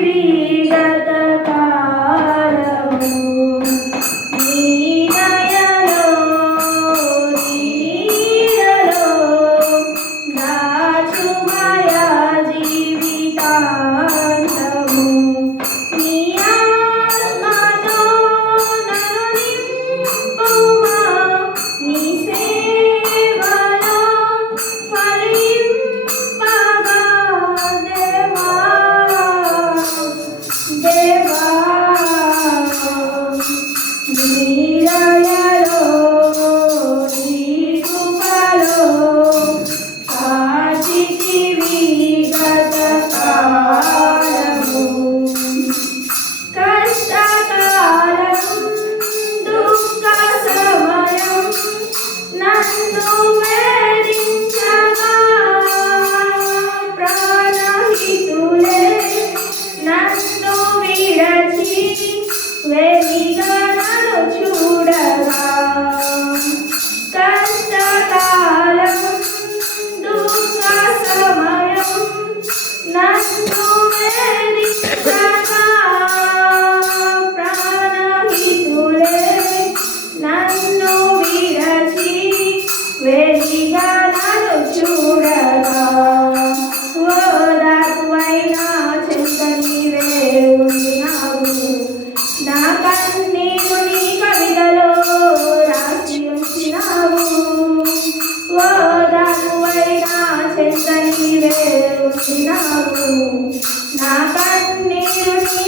విగత కాలము నీ దయలో నీడలో దాచుమయ జీవితాంతము నీ ఆత్మతో నన్ను నింపుమా నీ సేవలో ఫలింపగా దేవా దేవా నీ దయలో నీ కృపలో కాచితివి గత కాలము కష్టకాలం దుఃఖ సమయం నన్ను వేధించగా ప్రాణహితులే నన్ను విడచి వెలిగా నన్ను చూడగా కష్టకాలం దుఃఖ సమయం నన్ను వేధించగా ప్రాణహితులే నన్ను విడచి వెలిగా నన్ను చూడగా ఓదార్పువైనా చెంత నీవే ఉన్నావు నా కన్నీరు నీ కవితలో రాసి ఉంచినావు ఓదార్పువైనా చెంత నీవే ఉన్నావు నా కన్నీరు నీ